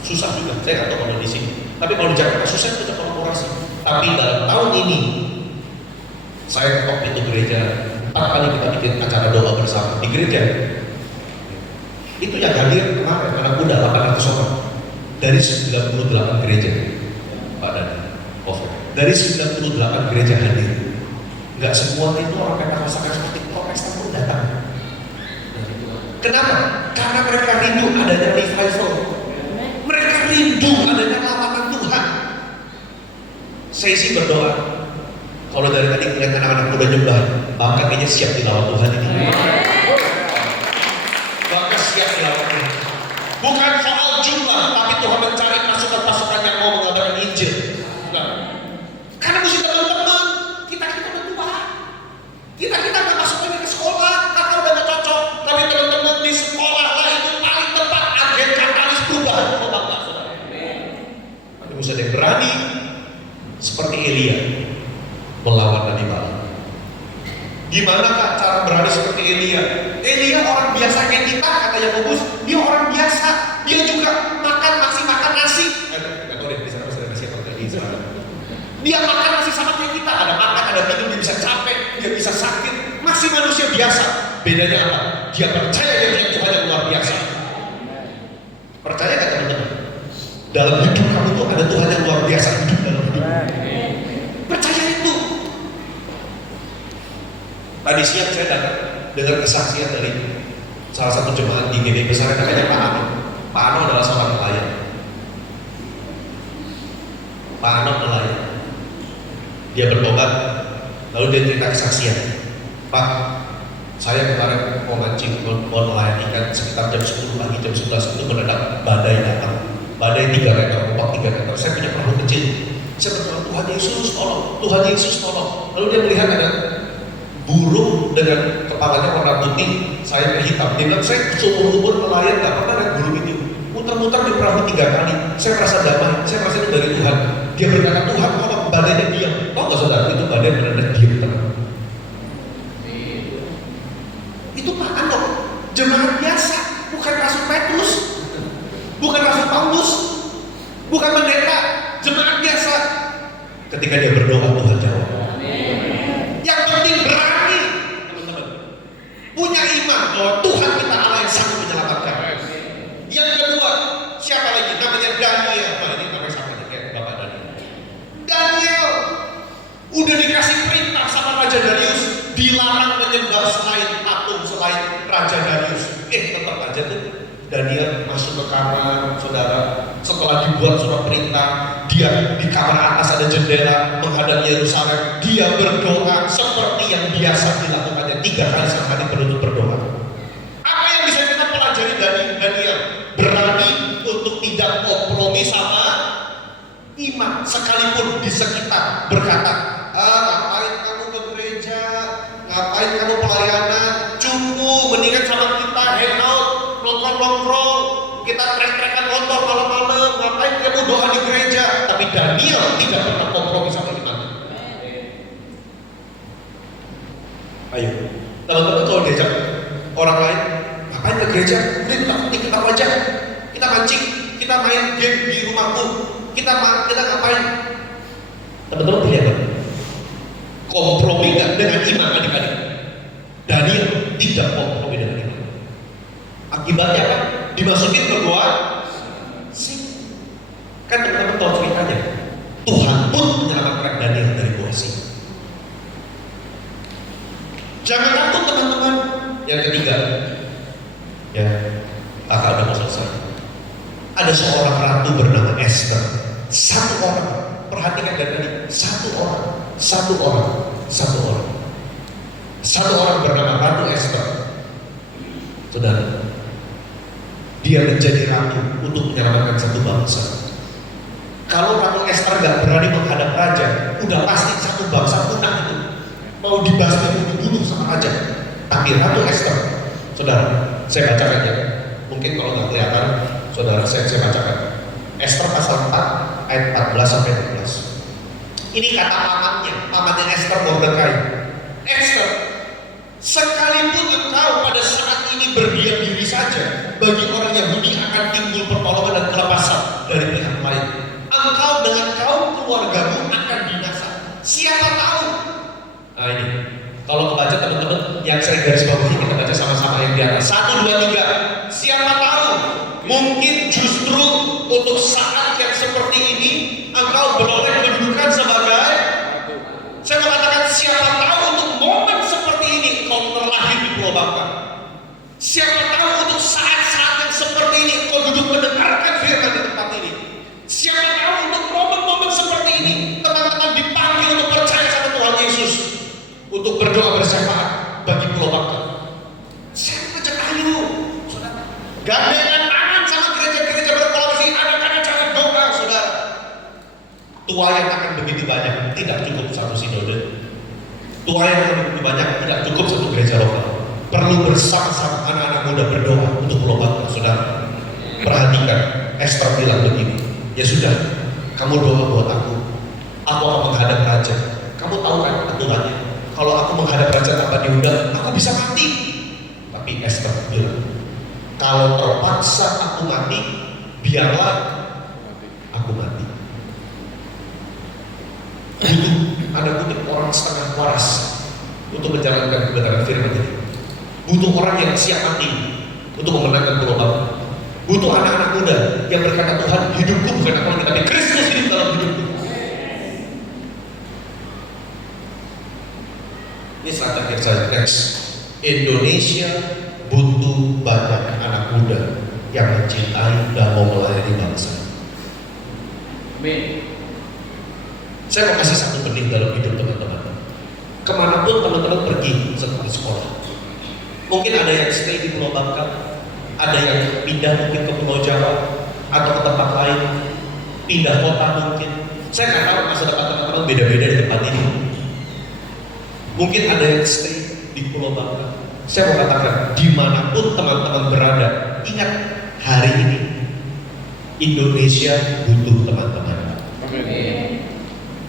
susah juga. Saya nggak tahu kalau di sini. Tapi kalau di Jakarta susah kita kolaborasi. Tapi dalam tahun ini saya ketok pintu gereja 4 kali kita bikin acara doa bersama di gereja. Itu yang hadir kemarin anak muda 800 orang dari 98 gereja, Pak Dani. Dari 98 gereja hadir. Nggak semua itu orang Pentakosta karismatik, Protestan pun datang. Kenapa? Karena mereka rindu adanya revival. Mereka rindu adanya lawatan Tuhan. Saya sih berdoa, kalau dari tadi melihat anak-anak muda nyembah, maka kayaknya siap dilawat Tuhan ini. Maka siap dilawat Tuhan. Bukan soal jumlah, tapi Tuhan mencari pasukan-pasukan yang mau mengabarkan Injil. Bukan. Karena mesti teman-teman, kita udah tua. Kita nggak masuk lagi ke sekolah, kakak udah nggak cocok. Tapi teman-teman di sekolah lah itu paling tepat agen katalis perubahan. Tapi mesti ada yang berani seperti Elia melawan Nabi Baal. Gimana Kak cara berani seperti Elia? Elia orang biasa kayak kita, kata Yakobus. Dia orang biasa. Dia juga masih makan nasi. Nggak tahu deh di sana masih ada nasi apa di sana. Dia makan nasi sama kayak kita. Ada makan, ada minum, dia bisa capek, dia bisa sakit. Masih manusia biasa. Bedanya apa? Dia percaya dia punya Tuhan yang luar biasa. Percaya nggak teman-teman? Dalam hidup kamu tuh ada Tuhan yang luar biasa hidup dalam hidup. Percaya itu. Tadi siang saya dengar kesaksian dari salah satu jemaat di GBI besar namanya Pak Ano. Pak Ano adalah seorang nelayan. Pak Ano nelayan. Dia bertobat, lalu dia cerita kesaksian. Pak, saya kemarin mau mancing, mau nelayan ikan sekitar jam 10 pagi, jam 11 itu mendadak badai datang. Badai 3 meter, ombak 3 meter. Saya punya perahu kecil. Saya berdoa, Tuhan Yesus tolong, Tuhan Yesus tolong. Lalu dia melihat ada burung dengan kepalanya warna putih, sayapnya hitam. Dia bilang, saya seumur-umur nelayan gak pernah naik burung itu. Muter-muter di perahu 3 kali. Saya merasa damai, saya merasa itu dari Tuhan. Dia berkata, Tuhan tolong, badainya diam. Tahu gak saudara, itu badai benar-benar diam tenang. Itu Pak Ano, jemaat biasa, bukan Rasul Petrus, bukan Rasul Paulus, bukan pendeta, jemaat biasa. Ketika dia berdoa, Tuhan jawab. Yang penting berani, teman-teman, punya iman bahwa Tuhan kita Allah yang sanggup menyelamatkan. Yang kedua, siapa lagi? Namanya Daniel. Nah, ini namanya siapa nih? Kayak Bapak Daniel. Daniel udah dikasih perintah sama Raja Darius, dilarang menyembah selain patung, selain Raja Darius. Tetap aja tuh Daniel masuk ke kamar, saudara. Setelah dibuat surat perintah, dia di kamar atas ada jendela menghadap Yerusalem. Dia berdoa seperti yang biasa dilakukannya 3 kali sehari penutup berdoa. Apa yang bisa kita pelajari dari Daniel? Berani untuk tidak kompromi sama iman, sekalipun di sekitar berkata, ngapain kamu ke gereja, ngapain kamu pelayanan, cukup, mendingan sama kita hangout, nongkrong-nongkrong, kita trek-trekan motor malam-malam, ngapain kamu doa di gereja. Tapi Daniel tidak pernah kompromi sama iman. Ayo, teman-teman kalau diajak orang lain, ngapain ke gereja? Udah kita aja, kita mancing, kita main game di rumahku, kita ngapain? Teman-teman pilih apa? Kompromi nggak dengan iman adik-adik? Daniel tidak kompromi dengan iman. Akibatnya apa? Dimasukin ke gua sih. Kan teman-teman tahu ceritanya. Tuhan pun menyelamatkan Daniel dari gua sih. Jangan takut teman-teman. Yang ketiga, ya, kakak udah mau selesai. Ada seorang ratu bernama Esther. Satu orang, perhatikan dari tadi, satu orang bernama Ratu Esther. Saudara, dia menjadi ratu untuk menyelamatkan satu bangsa. Kalau Ratu Esther gak berani menghadap raja, udah pasti satu bangsa punah itu. Mau dibasmi, mau dibunuh sama raja. Tapi Ratu Esther, saudara, saya bacakan ya. Mungkin kalau nggak kelihatan, saudara, saya bacakan. Esther pasal 4 ayat 14 sampai 16. Ini kata pamannya Esther Mordekai. Esther, sekalipun engkau pada saat ini berdiam diri saja, bagi orang Yahudi akan timbul pertolongan dan kelepasan dari pihak lain. Engkau dengan kaum keluargamu akan binasa. Siapa tahu? Nah ini, kalau kebaca teman-teman, yang saya garis bawahi kita baca sama-sama yang di atas. 1, 2, 3. Siapa tahu? Mungkin justru untuk saat yang seperti ini, engkau beroleh kedudukan sebagai, saya mengatakan siapa tahu untuk momen seperti ini kau terlahir di Pulau Bangka. Siapa tahu untuk saat-saat yang seperti ini kau duduk mendengarkan firman di tempat ini. Siapa tahu untuk momen-momen seperti ini teman-teman dipanggil untuk percaya sama Tuhan Yesus, untuk berdoa bersyafaat bagi Pulau Bangka. Saya mengajak ayo, saudara, gandengan tangan sama gereja-gereja berkolaborasi, ada cara doa, saudara. Tua yang akan begitu banyak, tidak cukup satu sinode. Tua yang akan begitu banyak, tidak cukup satu gereja lokal. Perlu bersama-sama anak-anak muda berdoa untuk Pulau Bangka, saudara. Perhatikan, Esther bilang begini, ya sudah, kamu doa buat aku akan menghadap raja. Kamu tahu kan aturannya? Kalau aku menghadap raja tanpa diundang, aku bisa mati. Tapi Esther bilang, kalau terpaksa aku mati, biarlah aku mati. Butuh ada kutip orang setengah waras untuk menjalankan kebenaran firman ini. Butuh orang yang siap mati untuk memenangkan Pulau Bangka. Butuh anak-anak muda yang berkata, Tuhan, hidupku bukan aku lagi, tapi Kristus hidup dalam hidupku. Ini slide terakhir saya. Next. Indonesia butuh butuh banyak anak muda yang mencintai dan mau melayani bangsa. Amin. Saya mau kasih satu benih dalam hidup teman-teman. Kemanapun teman-teman pergi setelah sekolah, mungkin ada yang stay di Pulau Bangka, ada yang pindah mungkin ke Pulau Jawa atau ke tempat lain, pindah kota mungkin. Saya nggak tahu masa depan teman-teman beda-beda di tempat ini. Mungkin ada yang stay di Pulau Bangka. Saya mau katakan, dimanapun teman-teman berada, ingat hari ini Indonesia butuh teman-teman. Amin.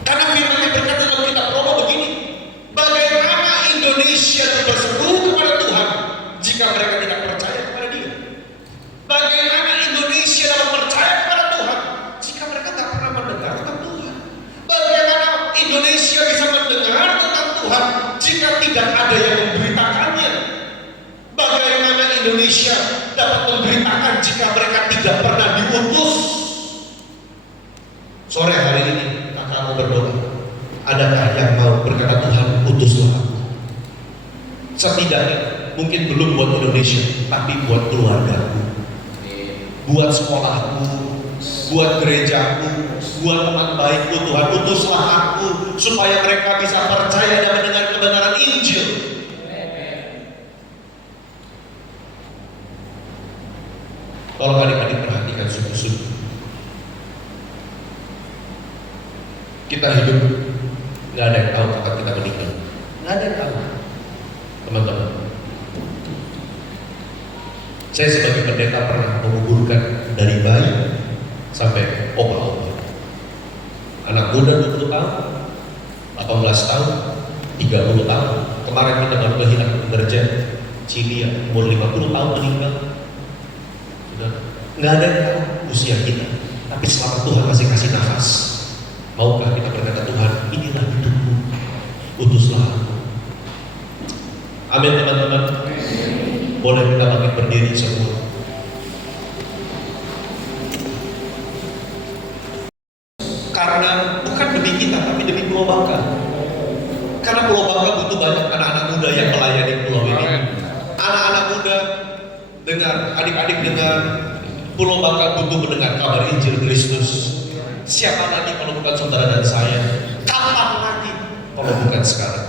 Karena firman-Nya berkata dalam kitab Roma begini, bagaimana Indonesia berseru kepada Tuhan jika mereka tidak percaya kepada Dia? Bagaimana Indonesia dapat percaya kepada Tuhan jika mereka tak pernah mendengar tentang Tuhan? Bagaimana Indonesia bisa mendengar tentang Tuhan jika tidak ada yang memberitakannya? Bagaimana Indonesia dapat memberitakan jika mereka tidak pernah diutus? Sore hari ini kakak mau berdoa. Adakah yang mau berkata, Tuhan utuslah aku? Setidaknya mungkin belum buat Indonesia, tapi buat keluargaku, buat sekolahku, buat gerejaku, buat teman baikku. Tuhan utuslah aku supaya mereka bisa percaya dan mendengar kebenaran Injil. Tolong adik-adik perhatikan sungguh-sungguh. Kita hidup, nggak ada yang tahu kapan kita meninggal. Nggak ada yang tahu, teman-teman. Saya sebagai pendeta pernah menguburkan dari bayi sampai opa-opa. Anak muda 20 tahun, 18 tahun, 30 tahun. Kemarin kita baru kehilangan pekerja Cilia, umur 50 tahun meninggal. Sudah, nggak ada yang tahu usia kita. Tapi selama Tuhan masih kasih nafas, maukah kita berkata, Tuhan, inilah hidupku, utuslah aku. Amin teman-teman. Boleh kita bangkit berdiri semua. Karena bukan demi kita, tapi demi Pulau Bangka. Karena Pulau Bangka butuh banyak anak-anak muda yang melayani pulau ini. Anak-anak muda dengar, adik-adik dengar, Pulau Bangka butuh mendengar kabar Injil Kristus. Siapa lagi kalau bukan saudara dan saya? Kapan lagi kalau bukan sekarang?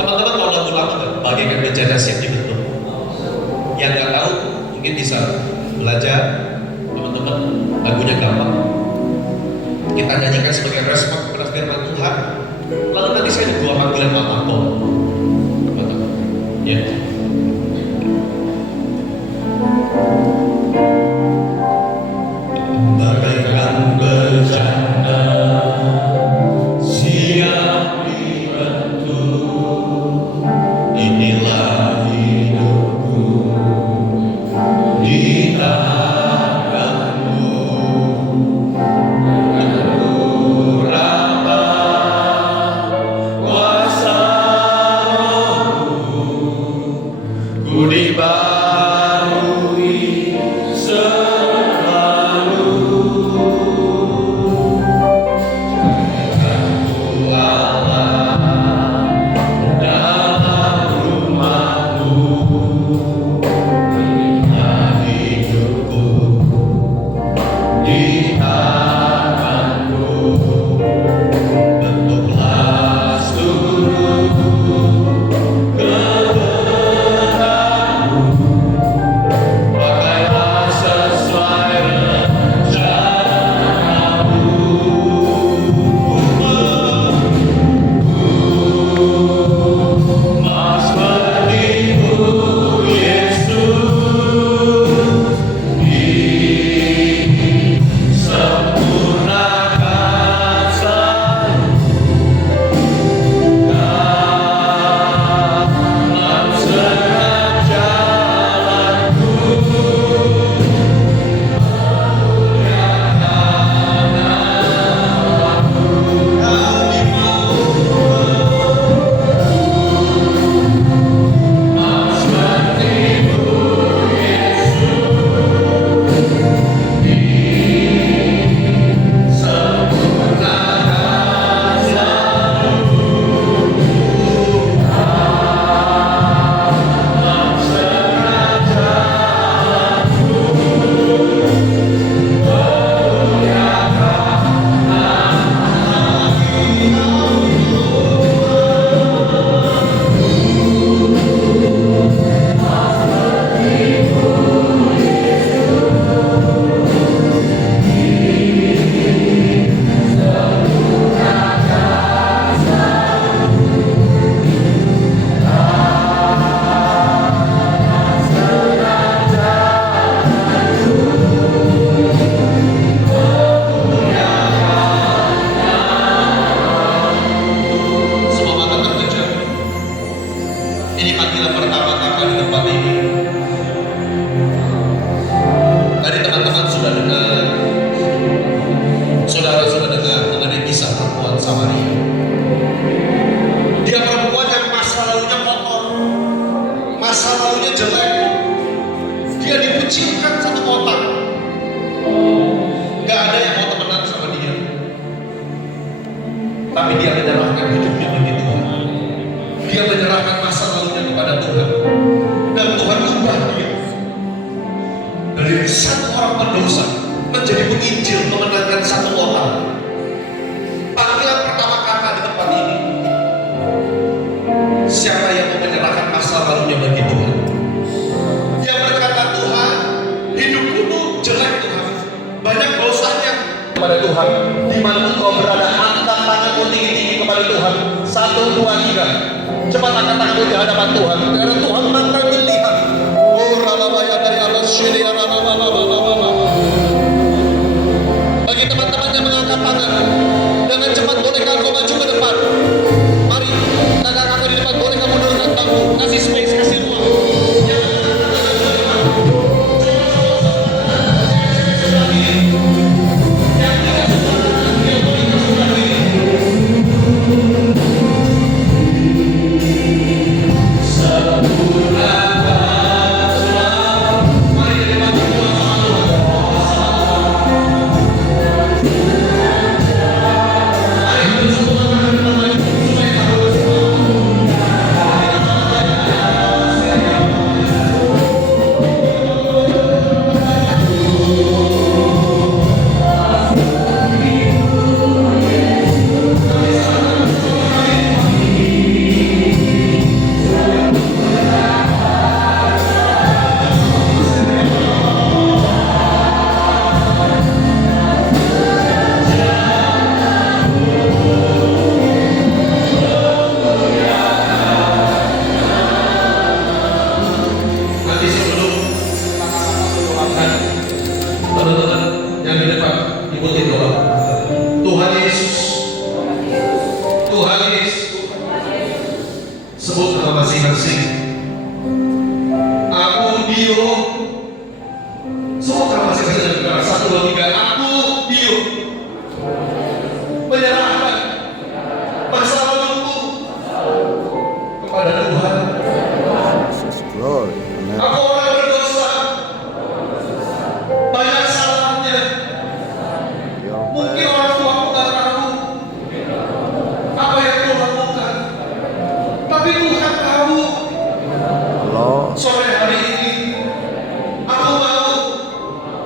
Teman-teman tahu lagu lama nggak? Bagaikan bencana siap dibentuk. Yang nggak tahu mungkin bisa belajar. Teman-teman, lagunya gampang. Kita nyanyikan sebagai respon kepada firman Tuhan. Lalu nanti saya ada 2 panggilan malam, teman-teman. Ya. Bagaikan bencana siap dibentuk, inilah hidupku di tanganmu. Kuasa Rohmu dikucilkan satu kotak. Gak ada yang mau temenan sama dia. Tapi dia menyerahkan hidupnya bagi Tuhan. Dia menyerahkan masa lalunya kepada Tuhan. Dan Tuhan ubah dia dari satu orang pendosa menjadi penginjil, memenangkan satu orang. Panggilan pertama kakak di tempat ini, siapa yang mau menyerahkan masa lalunya bagi Tuhan? Dia berkata, Tuhan, hidupku tuh jelek Tuhan, banyak dosanya. Kepada Tuhan, di mana engkau berada, angkat tanganmu tinggi-tinggi kepada Tuhan. 1, 2, 3. Cepat angkat tanganmu di hadapan Tuhan, karena Tuhan akan melihat. Oh, ralabaya dari atas sini, bagi teman-teman yang mengangkat tangan, dengan cepat bolehkah engkau maju ke depan? Mari, kakak-kakak di depan, bolehkah mundurkan bangku, kasih space, kasih ruang. Sebut nama masing-masing. Aku Dio. Sebut nama masing-masing. 1, 2, 3. Aku Dio. Menyerahkan masa laluku kepada Tuhan. Aku orang berdosa, banyak salahnya. Mungkin orang tua aku tak tahu apa yang Tuhan lakukan. Tapi Tuhan tahu. Sore hari ini aku mau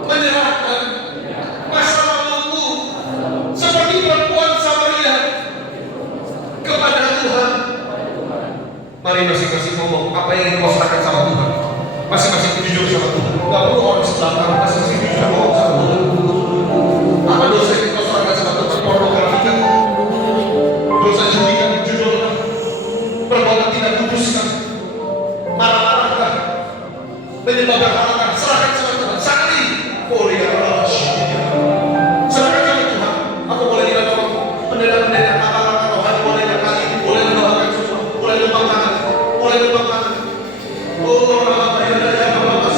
menyerahkan masa laluku seperti perempuan Samaria kepada Tuhan. Mari masing-masing ngomong apa yang ingin kau serahkan sama Tuhan. Masing-masing jujur sama Tuhan. Gak perlu orang sebelah kamu, masing-masing jujur ngomong sama Tuhan. Apa dosa yang kau serahkan sama Tuhan? Pornografi kan? Dosa judi kan? Jujur kan? Perbuatan tidak kudus kan? Marah-marah kan? Menyebabkan harapan, serahkan sama Tuhan. Sakti, serahkan sama Tuhan. Aku boleh tidak tolong pendeta-pendeta, kata-kata rohani boleh kali ini, boleh mendoakan semua, boleh numpang tangan, boleh numpang tangan. Oh, Bapak ya, Bapak,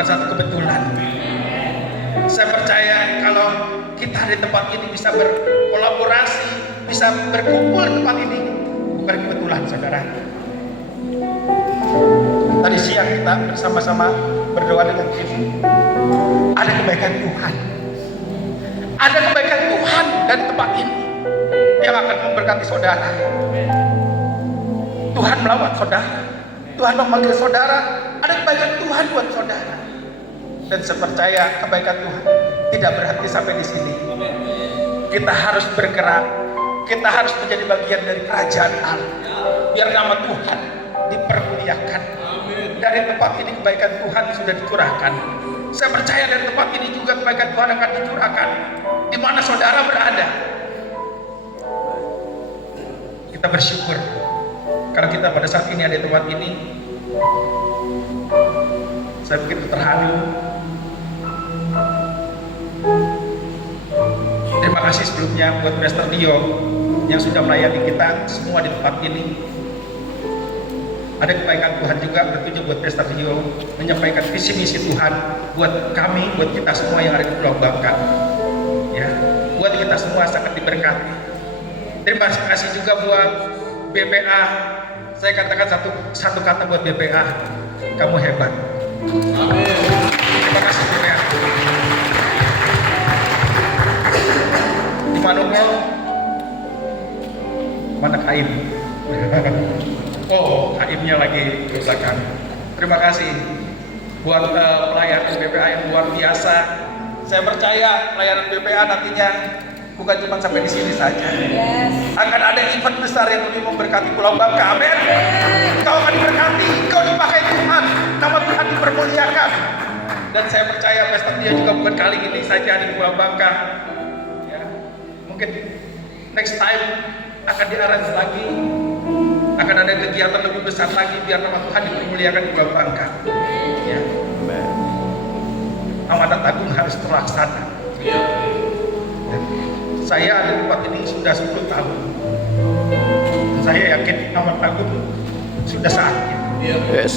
bukan satu kebetulan. Saya percaya kalau kita di tempat ini bisa berkolaborasi, bisa berkumpul di tempat ini, bukan kebetulan, saudara. Tadi siang kita bersama-sama berdoa dengan tim. Ada kebaikan Tuhan. Ada kebaikan Tuhan dari tempat ini yang akan memberkati saudara. Tuhan melawat saudara. Tuhan memanggil saudara. Ada kebaikan Tuhan buat saudara. Dan saya percaya kebaikan Tuhan tidak berhenti sampai di sini. Kita harus bergerak. Kita harus menjadi bagian dari kerajaan Allah. Biar nama Tuhan dipermuliakan. Dari tempat ini kebaikan Tuhan sudah dicurahkan. Saya percaya dari tempat ini juga kebaikan Tuhan akan dicurahkan di mana saudara berada. Kita bersyukur karena kita pada saat ini ada di tempat ini. Saya begitu terharu. Terima kasih sebelumnya buat Pastor Dio yang sudah melayani kita semua di tempat ini. Ada kebaikan Tuhan juga bertujuan buat Pastor Dio menyampaikan visi misi Tuhan buat kami, buat kita semua yang ada di Pulau Bangka. Ya, buat kita semua sangat diberkati. Terima kasih juga buat BPA. Saya katakan satu kata buat BPA, kamu hebat. Amin. Terima kasih BPA. Di mana Kaim? Oh, Kaimnya lagi ke belakang. Terima kasih buat pelayanan BPA yang luar biasa. Saya percaya pelayanan BPA nantinya bukan cuma sampai di sini saja. Yes. Akan ada event besar yang lebih memberkati Pulau Bangka. Amin. Kau akan diberkati, kau dipakai Tuhan, nama Tuhan dipermuliakan. Dan saya percaya Pastor dia juga bukan kali ini saja di Pulau Bangka. Ya, mungkin next time akan diarrange lagi. Akan ada kegiatan lebih besar lagi biar nama Tuhan dipermuliakan di Pulau Bangka. Ya. Amanat agung harus terlaksana. Saya ada di tempat ini sudah 10 tahun. Saya yakin amanat agung sudah saatnya. Yes.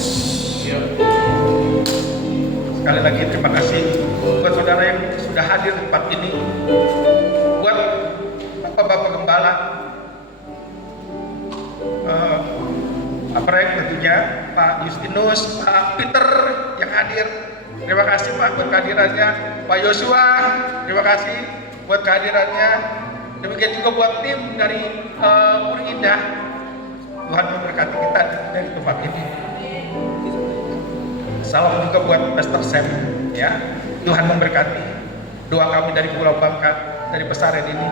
Sekali lagi terima kasih buat saudara yang sudah hadir di tempat ini. Buat Bapak-Bapak Gembala, Aprek tentunya, Pak Justinus, Pak Peter yang hadir. Terima kasih Pak buat kehadirannya. Pak Yosua, terima kasih buat kehadirannya. Demikian juga buat tim dari Puri Indah. Tuhan memberkati kita dari tempat ini. Salam juga buat Pastor Sam, ya. Tuhan memberkati. Doa kami dari Pulau Bangka, dari pesantren ini,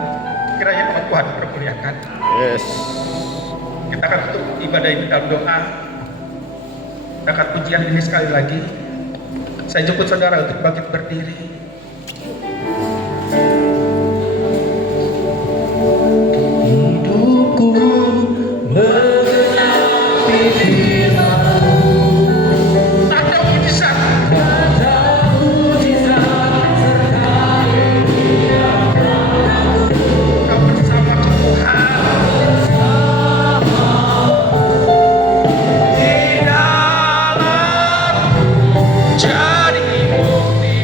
kiranya nama Tuhan dipermuliakan. Yes. Kita akan tutup ibadah ini dalam doa. Dekat pujian ini sekali lagi. Saya jemput saudara untuk bangkit berdiri. Hidupku menggenapi firman-Mu. Tanda mujizat sertai Dia. Kau bersama Tuhan. Di dalam jadi bukti.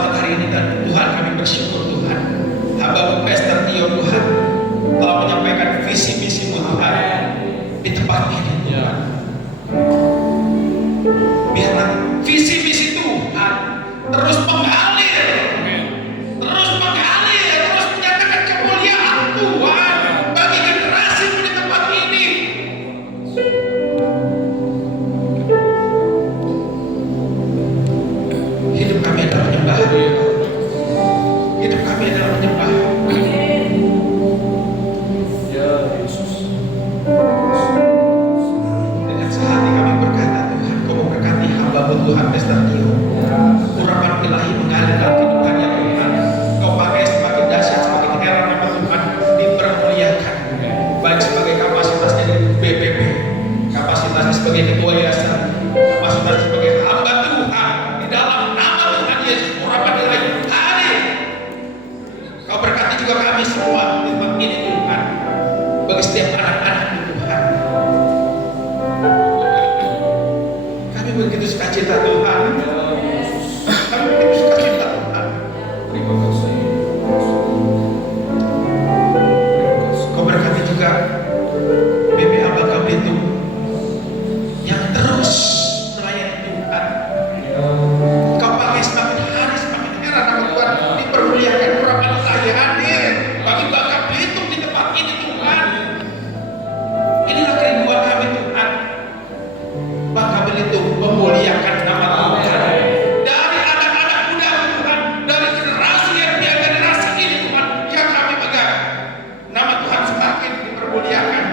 kesempatan hari ini Tuhan, kami bersyukur Tuhan. Hamba Pastor Tio Tuhan telah menyampaikan visi misi Tuhan di tempat ini Tuhan. Biarlah visi misi Tuhan terus mengalir, terus menyatakan kemuliaan Tuhan bagi generasi di tempat ini. Hidup kami adalah menyembah. Hidup kami adalah menyembah. Ya Yesus. Dengan sehati kami berkata, Tuhan, Kau memberkati hamba-Mu Tuhan Pastor Tio. Urapan ilahi mengalir dalam kehidupannya Tuhan. Kau pakai semakin dahsyat, semakin heran nama Tuhan dipermuliakan. Baik sebagai kapasitasnya di BPP, kapasitasnya sebagai ketua yayasan, kapasitasnya sebagai hamba Tuhan di dalam nama Tuhan Yesus. Urapan ilahi hadir. Kau berkati juga kami semua di tempat ini Tuhan, bagi setiap anak-anak Tuhan. Kami begitu sukacita Tuhan. Kami begitu sukacita Tuhan. Terima kasih. Kau berkati juga BPA Bangka Belitung yang terus melayani Tuhan. Kau pakai semakin hari semakin heran nama Tuhan dipermuliakan. Urapan ilahi hadir bagi Bangka Belitung di tempat ini Tuhan. Inilah kerinduan kami Tuhan. Bangka Belitung memuliakan nama Tuhan. Dari anak-anak muda Tuhan, dari generasi yang dia generasi ini Tuhan, yang kami pegang, nama Tuhan semakin dipermuliakan.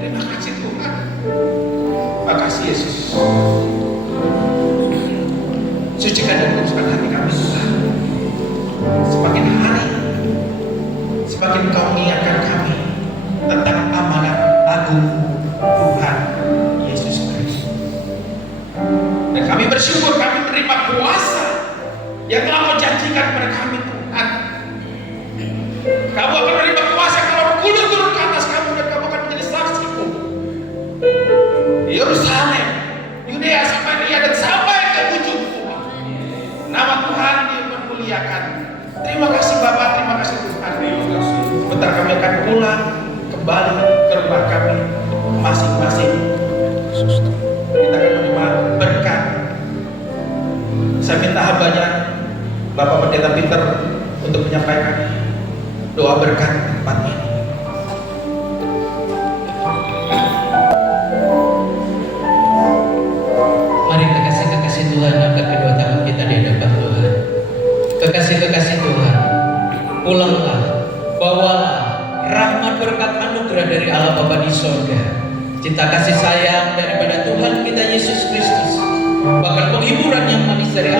Terima kasih Tuhan. Terima kasih Yesus. Sucikan dan kuduskan hati kami Tuhan. Semakin hari, semakin Kau mengingatkan kami tentang amanat agung Tuhan Yesus Kristus. Dan kami bersyukur kami menerima kuasa yang telah Kau janjikan kepada kami Tuhan. Kamu akan menerima kuasa kalau Kudus turun ke atas kamu dan kamu akan menjadi saksiku di Yerusalem, Yudea, Samaria dan sampai ke ujung Tuhan. Nama Tuhan dipermuliakan. Terima kasih Bapak, terima kasih Tuhan. Bentar kami akan pulang kembali ke rumah kami masing-masing. Kita akan menerima berkat. Saya minta hambanya Bapak Pendeta Peter untuk menyampaikan doa berkat di tempat ini. Mari kekasih-kekasih Tuhan angkat kedua tangan kita di hadapan Tuhan. Kekasih-kekasih Tuhan, pulanglah, bawalah rahmat berkat anugerah dari Allah Bapa di sorga, cinta kasih sayang daripada Tuhan kita Yesus Kristus, bahkan penghiburan yang manis dari